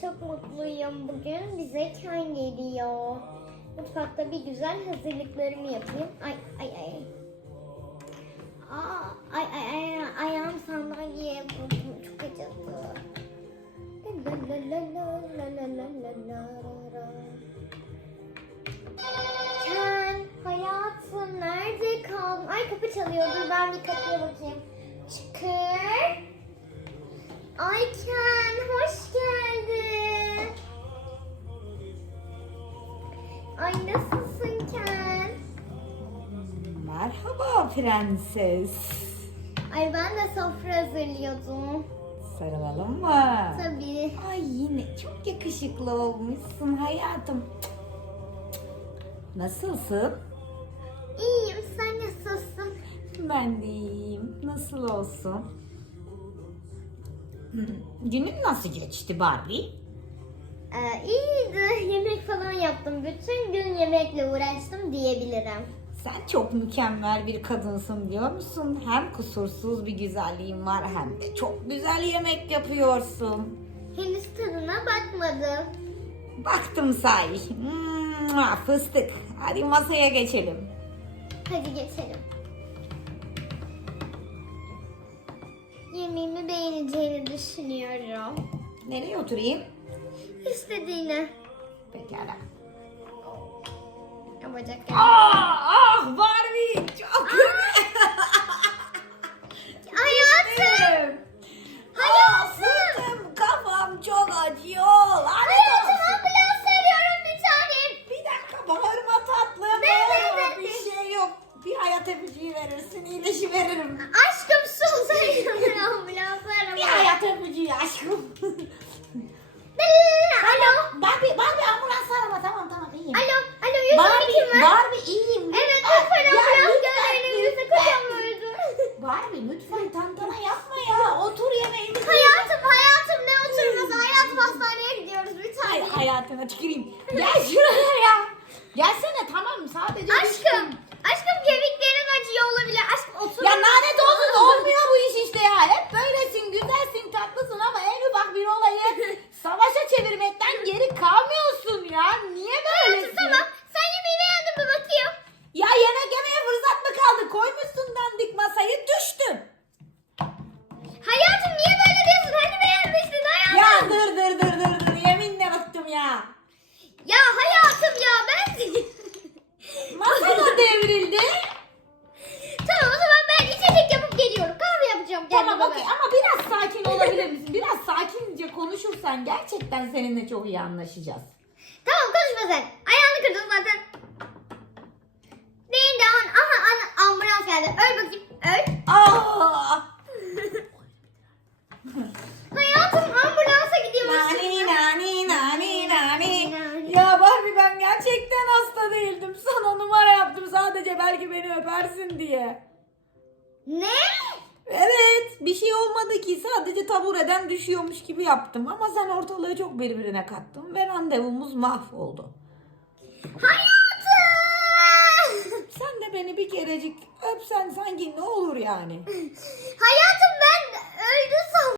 çok mutluyum. Bugün bize Ken geliyor. Mutfakta bir güzel hazırlıklarımı yapayım. Ay ay ay. Aa, ay ay ay ayağım sandalyeye vurdum. Çok acıdı. La la la la la la la la la la. Ken, hayatım nerede kaldın? Ay kapı çalıyordu. Ben bir kapıya bakayım. Çıkır. Ay Ken, hoş geldin. Ay nasılsın Ken? Merhaba prenses. Ay ben de sofra hazırlıyordum. Sarılalım mı? Tabii. Ay yine çok yakışıklı olmuşsun hayatım. Nasılsın? İyiyim, sen nasılsın? Ben de iyiyim. Nasıl olsun? Günün nasıl geçti Barbie? Ee, iyiydi. Yemek falan yaptım. Bütün gün yemekle uğraştım diyebilirim. Sen çok mükemmel bir kadınsın diyor musun? Hem kusursuz bir güzelliğin var hem de çok güzel yemek yapıyorsun. Henüz tadına bakmadım. Baktım sahi. Mua, fıstık. Hadi masaya geçelim. Hadi geçelim. Yemeğimi beğeneceğini düşünüyorum. Nereye oturayım? İstediğine. Pekala. Yapacak Ah, ah Barbie çok Hayatım! Hayatım. Sırtım, kafam çok acıyor. Lanet Hayatım ambulans arıyorum bir tanem. Bir dakika bağırma tatlım. Bağırma, Bir şey yok. Bir hayat öpücüğü verirsin, iyileşi veririm. Aşkım sus. ambulans arama. Bir hayat öpücüğü aşkım. Alo. Barbie, Barbie ambulans arama. Tamam tamam iyiyim. Alo. Alo. Yüzüm Barbie, kim var? Barbie iyiyim. Evet Lütfen. lütfen Ya, ambulans lütfen, gönderin. Bizi lütfen. kocam öldü. Lütfen tantana yapma ya. Otur yemeğini. Hayatım hayatım ne oturması? Hayatım hastaneye gidiyoruz bir tane. hayatıma tüküreyim. Gel şuraya ya. Gelsene tamam sadece Aşkım. Aşkım kemiklerin acıyor olabilir. Aşkım otur. Ya lanet olsun olmuyor bu iş işte ya. Hep böylesin, güzelsin, tatlısın ama en ufak bir olayı savaşa çevirmekten geri kalmıyorsun ya. Niye böylesin? Tamam. Sen yemeği beğendin mi bakayım? Ya yemek yemeye fırsat mı kaldı? Koymuşsun dandik hayatım ya ben... Masa da devrildi. tamam o zaman ben içecek yapıp geliyorum. Kahve yapacağım kendime. Tamam okey ama biraz sakin olabilir misin? Biraz sakince konuşursan gerçekten seninle çok iyi anlaşacağız. Tamam konuşma sen. Ayağını kırdın zaten. Neydi an? Aha an, ambulans geldi. Öl bakayım. Öl. Aa! Sadece belki beni öpersin diye. Ne? Evet bir şey olmadı ki sadece tabureden düşüyormuş gibi yaptım. Ama sen ortalığı çok birbirine kattın ve randevumuz mahvoldu. Hayatım. Sen de beni bir kerecik öpsen sanki ne olur yani. Hayatım ben öldü sandım.